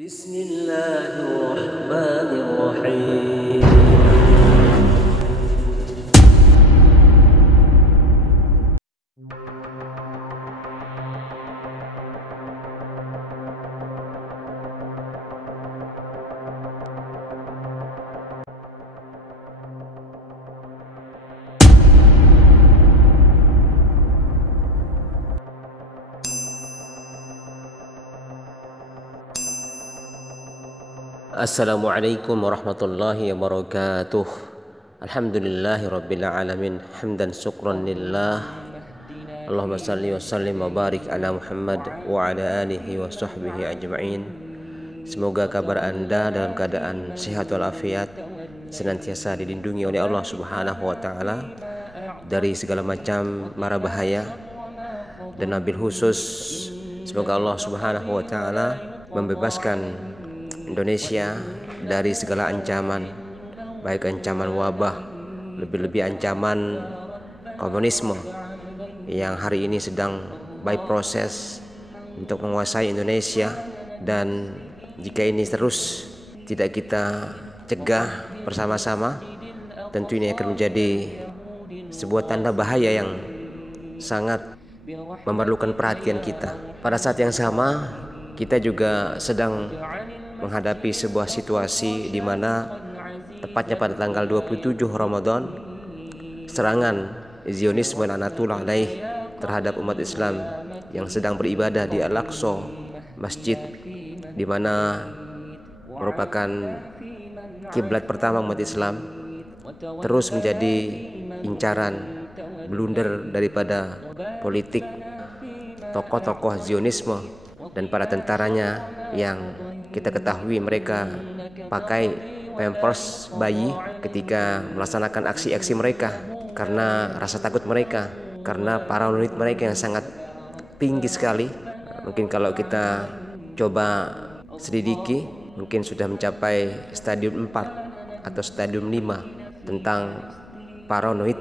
Bismillahirrahmanirrahim. Assalamualaikum warahmatullahi wabarakatuh. Alhamdulillahi rabbil alamin. Hamdan syukran lillah. Allahumma salli wa sallim wa barik ala Muhammad wa ala alihi wa sahbihi ajma'in. Semoga kabar Anda dalam keadaan sehat walafiat, senantiasa dilindungi oleh Allah Subhanahu wa taala dari segala macam mara bahaya, dan wabil khusus semoga Allah Subhanahu wa taala membebaskan Indonesia dari segala ancaman, baik ancaman wabah, lebih-lebih ancaman komunisme yang hari ini sedang by proses untuk menguasai Indonesia. Dan jika ini terus tidak kita cegah bersama-sama, tentu ini akan menjadi sebuah tanda bahaya yang sangat memerlukan perhatian kita. Pada saat yang sama, kita juga sedang menghadapi sebuah situasi di mana tepatnya pada tanggal 27 Ramadan, serangan Zionisme laknatullah alaih terhadap umat Islam yang sedang beribadah di Al-Aqsa, masjid di mana merupakan kiblat pertama umat Islam, terus menjadi incaran blunder daripada politik tokoh-tokoh Zionisme dan para tentaranya yang kita ketahui mereka pakai pampers bayi ketika melaksanakan aksi-aksi mereka, karena rasa takut mereka, karena paranoid mereka yang sangat tinggi sekali. Mungkin kalau kita coba selidiki, mungkin sudah mencapai stadium 4 atau stadium 5 tentang paranoid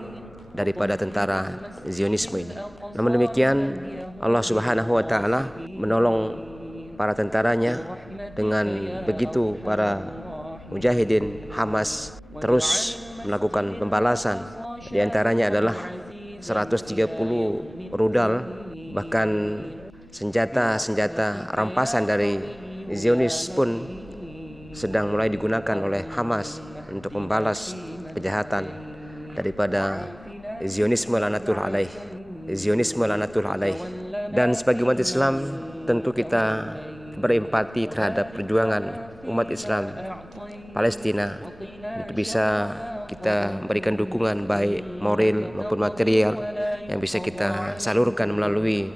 daripada tentara Zionisme ini. Namun demikian, Allah Subhanahu wa taala menolong para tentaranya. Dengan begitu para mujahidin Hamas terus melakukan pembalasan. Di antaranya adalah 130 rudal, bahkan senjata-senjata rampasan dari Zionis pun sedang mulai digunakan oleh Hamas untuk membalas kejahatan daripada Zionisme laknatullah alaih. Zionisme laknatullah alaih. Dan sebagai umat Islam, tentu kita berempati terhadap perjuangan umat Islam Palestina. Itu bisa kita memberikan dukungan baik moral maupun material yang bisa kita salurkan melalui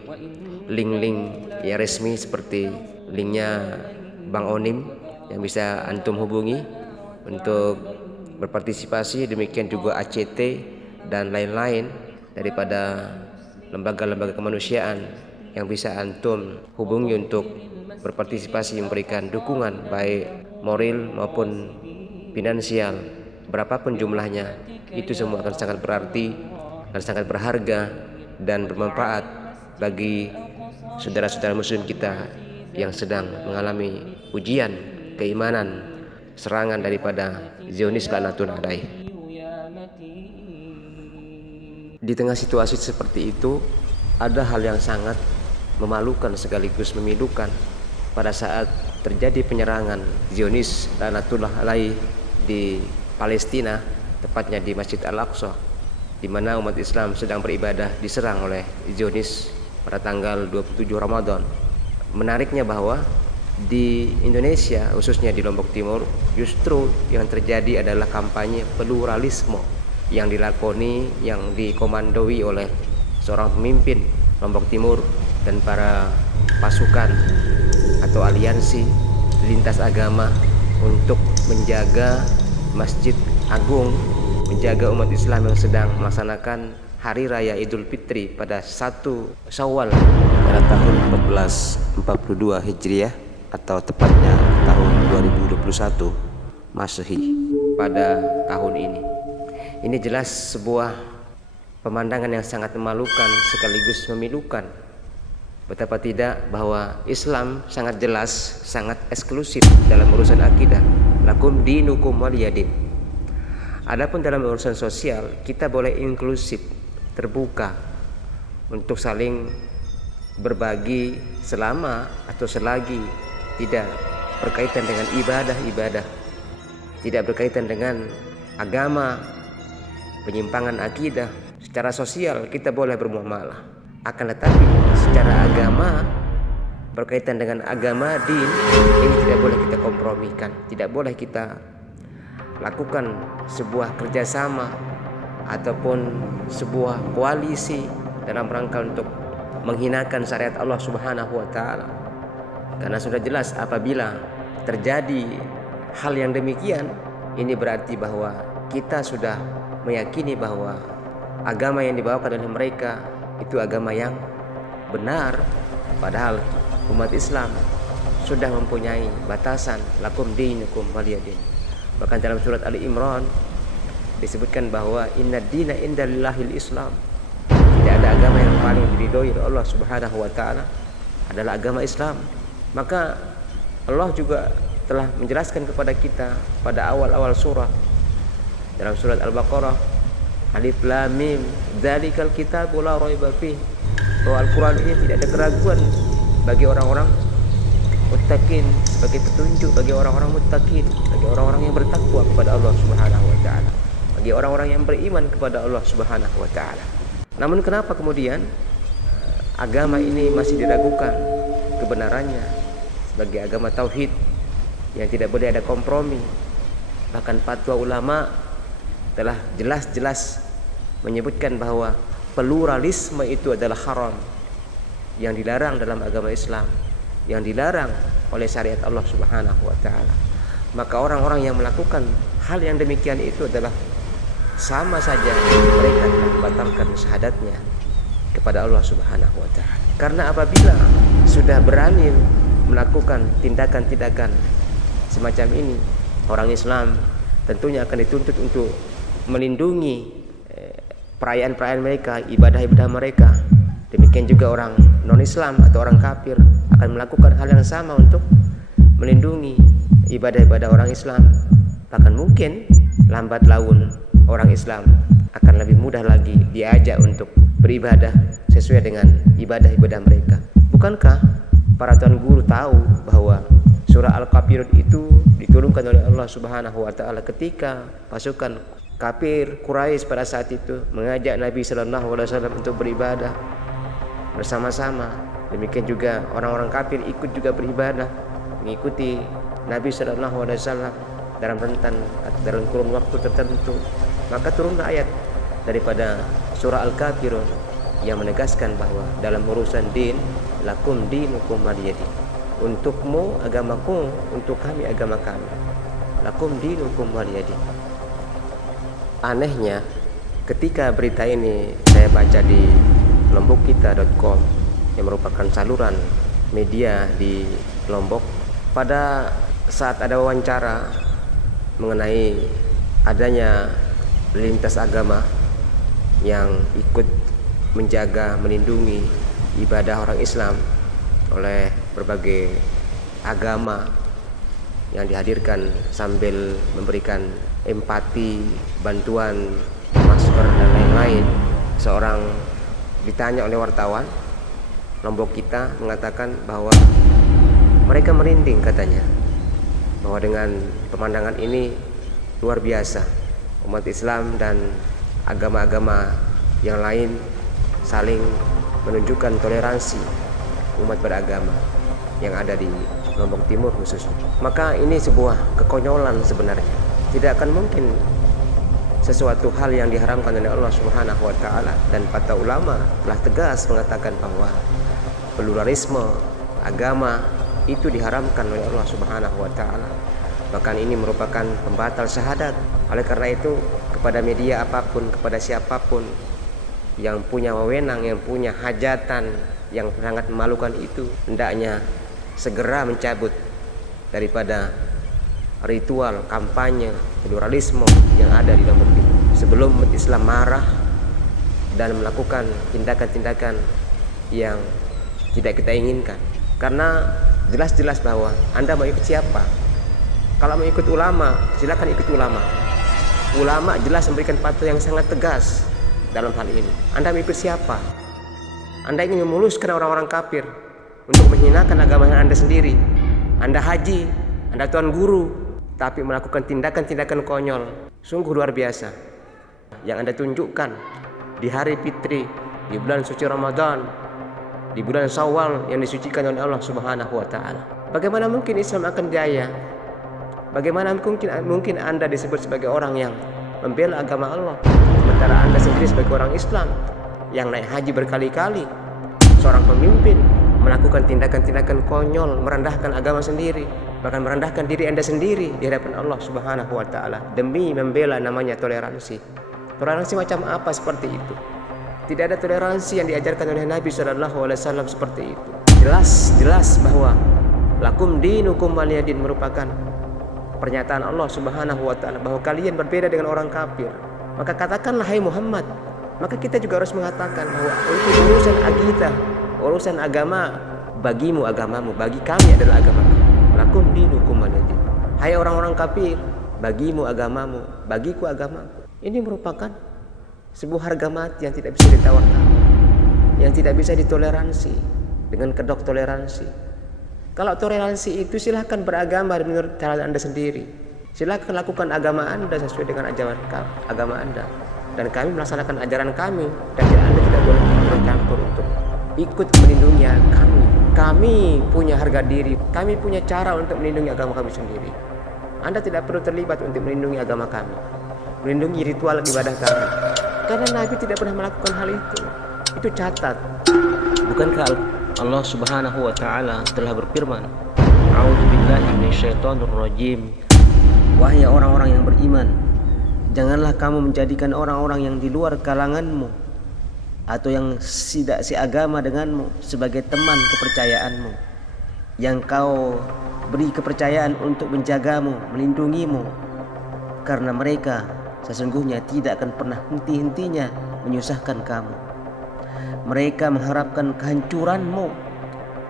link-link yang resmi seperti linknya Bang Onim yang bisa antum hubungi untuk berpartisipasi. Demikian juga ACT dan lain-lain daripada lembaga-lembaga kemanusiaan yang bisa antum hubungi untuk berpartisipasi memberikan dukungan baik moral maupun finansial, berapapun jumlahnya. Itu semua akan sangat berarti dan sangat berharga dan bermanfaat bagi saudara-saudara muslim kita yang sedang mengalami ujian keimanan, serangan daripada Zionis laknatullah alaih. Di tengah situasi seperti itu, ada hal yang sangat memalukan sekaligus memilukan pada saat terjadi penyerangan Zionis laknatullah alaih di Palestina, tepatnya di Masjid Al-Aqsa, di mana umat Islam sedang beribadah diserang oleh Zionis pada tanggal 27 Ramadan. Menariknya bahwa di Indonesia, khususnya di Lombok Timur, justru yang terjadi adalah kampanye pluralisme yang dilakoni, yang dikomandoi oleh seorang pemimpin Lombok Timur dan para pasukan atau aliansi lintas agama untuk menjaga Masjid Agung, menjaga umat Islam yang sedang melaksanakan Hari Raya Idul Fitri pada 1 Syawal pada tahun 1442 Hijriah atau tepatnya tahun 2021 Masehi pada tahun ini. Ini jelas sebuah pemandangan yang sangat memalukan sekaligus memilukan Betapa tidak bahwa Islam sangat jelas, sangat eksklusif dalam urusan akidah. Lakum dinukum waliyadin. Adapun dalam urusan sosial, kita boleh inklusif, terbuka untuk saling berbagi selama atau selagi tidak berkaitan dengan ibadah-ibadah, tidak berkaitan dengan agama, penyimpangan akidah. Secara sosial kita boleh bermuamalah, akan tetapi secara agama, berkaitan dengan agama, din, ini tidak boleh kita kompromikan, tidak boleh kita lakukan sebuah kerjasama ataupun sebuah koalisi dalam rangka untuk menghinakan syariat Allah Subhanahu wa Ta'ala. Karena sudah jelas apabila terjadi hal yang demikian, ini berarti bahwa kita sudah meyakini bahwa agama yang dibawakan oleh mereka itu agama yang benar, padahal umat Islam sudah mempunyai batasan lakum dinukum waliyadin. Bahkan dalam surat Ali Imran disebutkan bahwa inna dina indallahil Islam. Tidak ada agama yang paling diridhoi oleh Allah Subhanahu wa Ta'ala adalah agama Islam. Maka Allah juga telah menjelaskan kepada kita pada awal-awal surah, dalam surat Al-Baqarah, Alif Lam Mim, dzalikal kitabu la raiba fih, bahwa Al-Quran ini tidak ada keraguan bagi orang-orang muttaqin, sebagai petunjuk bagi orang-orang muttaqin, bagi orang-orang yang bertakwa kepada Allah Subhanahu wa Ta'ala, bagi orang-orang yang beriman kepada Allah Subhanahu wa Ta'ala. Namun kenapa kemudian agama ini masih diragukan kebenarannya sebagai agama tauhid yang tidak boleh ada kompromi? Bahkan fatwa ulama telah jelas-jelas menyebutkan bahwa pluralisme itu adalah haram, yang dilarang dalam agama Islam, yang dilarang oleh syariat Allah Subhanahu wa Ta'ala. Maka orang-orang yang melakukan hal yang demikian itu adalah sama saja mereka telah membatalkan syahadatnya kepada Allah Subhanahu wa Ta'ala. Karena apabila sudah berani melakukan tindakan-tindakan semacam ini, orang Islam tentunya akan dituntut untuk melindungi perayaan-perayaan mereka, ibadah-ibadah mereka. Demikian juga orang non-Islam atau orang kafir akan melakukan hal yang sama untuk melindungi ibadah-ibadah orang Islam. Bahkan mungkin lambat laun orang Islam akan lebih mudah lagi diajak untuk beribadah sesuai dengan ibadah-ibadah mereka. Bukankah para tuan guru tahu bahwa surah Al-Kafirun itu diturunkan oleh Allah Subhanahu wa Ta'ala ketika pasukan kafir Quraisy pada saat itu mengajak Nabi Sallallahu Alaihi Wasallam untuk beribadah bersama-sama. Demikian juga orang-orang kafir ikut juga beribadah, mengikuti Nabi Sallallahu Alaihi Wasallam dalam rentan atau dalam kurun waktu tertentu. Maka turunlah ayat daripada surah Al-Kafirun yang menegaskan bahwa dalam urusan din, lakum dinukum waliyadin, untukmu agamaku, untuk kami agama kami. Lakum dinukum waliyadin. Anehnya, ketika berita ini saya baca di lombokita.com yang merupakan saluran media di Lombok, pada saat ada wawancara mengenai adanya lintas agama yang ikut menjaga, melindungi ibadah orang Islam oleh berbagai agama yang dihadirkan sambil memberikan empati, bantuan, masker dan lain-lain. Seorang ditanya oleh wartawan Lombok kita mengatakan bahwa mereka merinding, katanya, bahwa dengan pemandangan ini luar biasa. Umat Islam dan agama-agama yang lain saling menunjukkan toleransi umat beragama yang ada di Lombok Timur khususnya. Maka ini sebuah kekonyolan sebenarnya. Tidak akan mungkin sesuatu hal yang diharamkan oleh Allah Subhanahu wa Ta'ala, dan para ulama telah tegas mengatakan bahwa pluralisme agama itu diharamkan oleh Allah Subhanahu wa Ta'ala. Bahkan ini merupakan pembatal syahadat. Oleh karena itu, kepada media apapun, kepada siapapun yang punya wewenang, yang punya hajatan yang sangat memalukan itu, hendaknya segera mencabut daripada ritual kampanye pluralisme yang ada di Lombok Timur sebelum umat Islam marah dan melakukan tindakan-tindakan yang tidak kita inginkan. Karena jelas-jelas bahwa Anda mau ikut siapa. Kalau mau ikut ulama, silakan ikut ulama. Ulama jelas memberikan fatwa yang sangat tegas dalam hal ini. Anda mau ikut siapa? Anda ingin memuluskan orang-orang kafir untuk menghinakan agama Anda sendiri. Anda haji, Anda tuan guru, tapi melakukan tindakan-tindakan konyol. Sungguh luar biasa yang Anda tunjukkan di hari fitri, di bulan suci Ramadan, di bulan Syawal yang disucikan oleh Allah Subhanahu wa taala. Bagaimana mungkin Islam akan jaya? Bagaimana mungkin Anda disebut sebagai orang yang membela agama Allah, sementara Anda sendiri sebagai orang Islam yang naik haji berkali-kali, seorang pemimpin melakukan tindakan-tindakan konyol, merendahkan agama sendiri, bahkan merendahkan diri Anda sendiri di hadapan Allah Subhanahu wa taala demi membela namanya toleransi. Toleransi macam apa seperti itu? Tidak ada toleransi yang diajarkan oleh Nabi SAW seperti itu. Jelas bahwa lakum dinukum waliyadin merupakan pernyataan Allah Subhanahu wa taala bahwa kalian berbeda dengan orang kafir. Maka katakanlah hai Muhammad, maka kita juga harus mengatakan bahwa untuk urusan akidah, urusan agama, bagimu agamamu, bagi kami adalah agama kami. Lakum dinukum waliyadin. Hai orang-orang kafir, bagimu agamamu, bagiku agamaku. Ini merupakan sebuah harga mati yang tidak bisa ditawar-tawar, yang tidak bisa ditoleransi dengan kedok toleransi. Kalau toleransi itu silahkan beragama menurut cara Anda sendiri. Silahkan lakukan agama Anda sesuai dengan ajaran agama Anda. Dan kami melaksanakan ajaran kami. Dan Anda tidak boleh bercampur untuk ikut melindungi kami. Kami punya harga diri. Kami punya cara untuk melindungi agama kami sendiri. Anda tidak perlu terlibat untuk melindungi agama kami, melindungi ritual ibadah kami. Karena Nabi tidak pernah melakukan hal itu. Itu catat. Bukankah Allah Subhanahu wa taala telah berfirman, A'udzubillahi minasyaitonir rajim. Wahai orang-orang yang beriman, janganlah kamu menjadikan orang-orang yang di luar kalanganmu atau yang tidak seagama denganmu sebagai teman kepercayaanmu, yang kau beri kepercayaan untuk menjagamu, melindungimu, karena mereka sesungguhnya tidak akan pernah henti-hentinya menyusahkan kamu. Mereka mengharapkan kehancuranmu.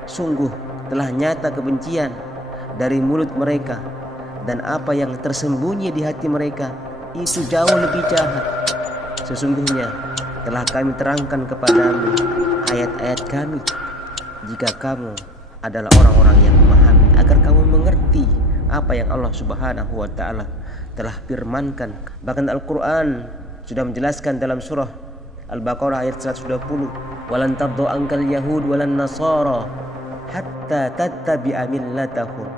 Sungguh telah nyata kebencian dari mulut mereka, dan apa yang tersembunyi di hati mereka itu jauh lebih jahat. Sesungguhnya telah kami terangkan kepadamu ayat-ayat kami, jika kamu adalah orang-orang yang memahami, agar kamu mengerti apa yang Allah Subhanahu wa taala telah firmankan. Bahkan Al-Quran sudah menjelaskan dalam surah Al-Baqarah ayat 120, walan tardu ankal yahud walan nasara hatta tattabi'a millatahum,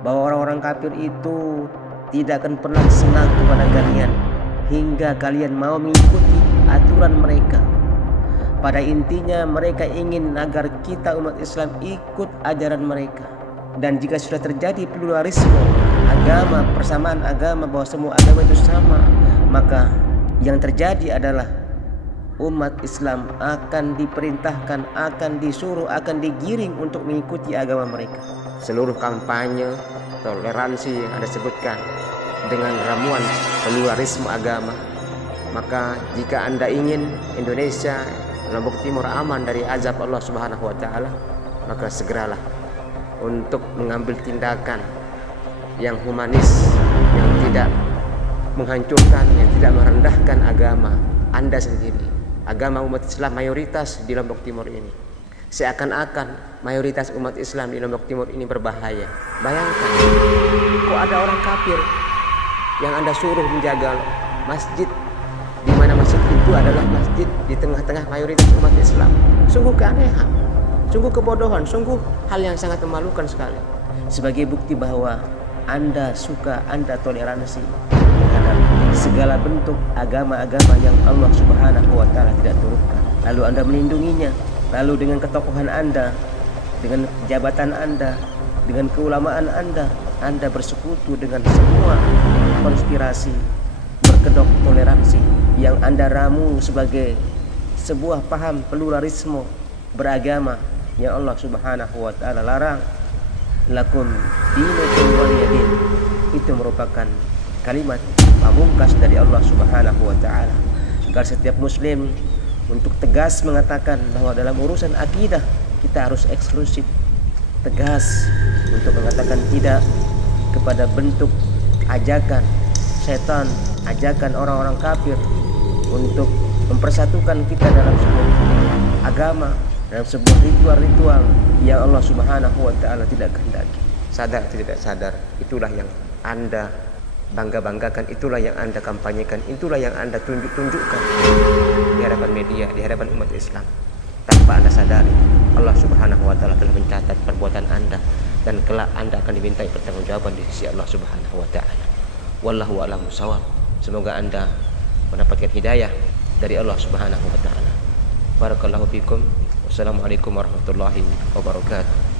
bahwa orang-orang kafir itu tidak akan pernah senang kepada kalian hingga kalian mau mengikuti aturan mereka. Pada intinya mereka ingin agar kita umat Islam ikut ajaran mereka. Dan jika sudah terjadi pluralisme agama, persamaan agama, bahwa semua agama itu sama, maka yang terjadi adalah umat Islam akan diperintahkan, akan disuruh, akan digiring untuk mengikuti agama mereka. Seluruh kampanye toleransi yang Anda sebutkan dengan ramuan pluralisme agama, maka jika Anda ingin Indonesia, Lombok Timur aman dari azab Allah Subhanahu wa taala, maka segeralah untuk mengambil tindakan yang humanis, yang tidak menghancurkan, yang tidak merendahkan agama Anda sendiri. Agama umat Islam mayoritas di Lombok Timur ini. Seakan-akan mayoritas umat Islam di Lombok Timur ini berbahaya. Bayangkan, kok ada orang kafir yang Anda suruh menjaga masjid, di mana masjid itu adalah masjid di tengah-tengah mayoritas umat Islam. Sungguh keanehan, sungguh kebodohan, sungguh hal yang sangat memalukan sekali. Sebagai bukti bahwa Anda suka, Anda toleransi terhadap segala bentuk agama-agama yang Allah Subhanahu wa taala tidak turunkan, lalu Anda melindunginya, lalu dengan ketokohan Anda, dengan jabatan Anda, dengan keulamaan Anda bersekutu dengan semua konspirasi berkedok toleransi yang Anda ramu sebagai sebuah paham pluralisme beragama yang Allah Subhanahu wa taala larang. Lakum dinukum waliyadin, itu merupakan kalimat pamungkas dari Allah Subhanahu wa taala agar setiap muslim untuk tegas mengatakan bahwa dalam urusan akidah, kita harus eksklusif, tegas untuk mengatakan tidak kepada bentuk ajakan setan, ajakan orang-orang kafir untuk mempersatukan kita dalam sebuah agama, dalam sebuah ritual-ritual yang Allah Subhanahu wa taala tidak kehendaki. Sadar atau tidak sadar, itulah yang Anda bangga-banggakan, itulah yang Anda kampanyekan, itulah yang Anda tunjukkan di hadapan media, di hadapan umat Islam. Tanpa Anda sadari, Allah Subhanahu wa taala telah mencatat perbuatan Anda, dan kelak Anda akan dimintai pertanggungjawaban di sisi Allah Subhanahu wa taala. Wallahu a'lam bishawab. Semoga Anda mendapatkan hidayah dari Allah Subhanahu wa taala. Barakallahu fikum. Wassalamualaikum warahmatullahi wabarakatuh.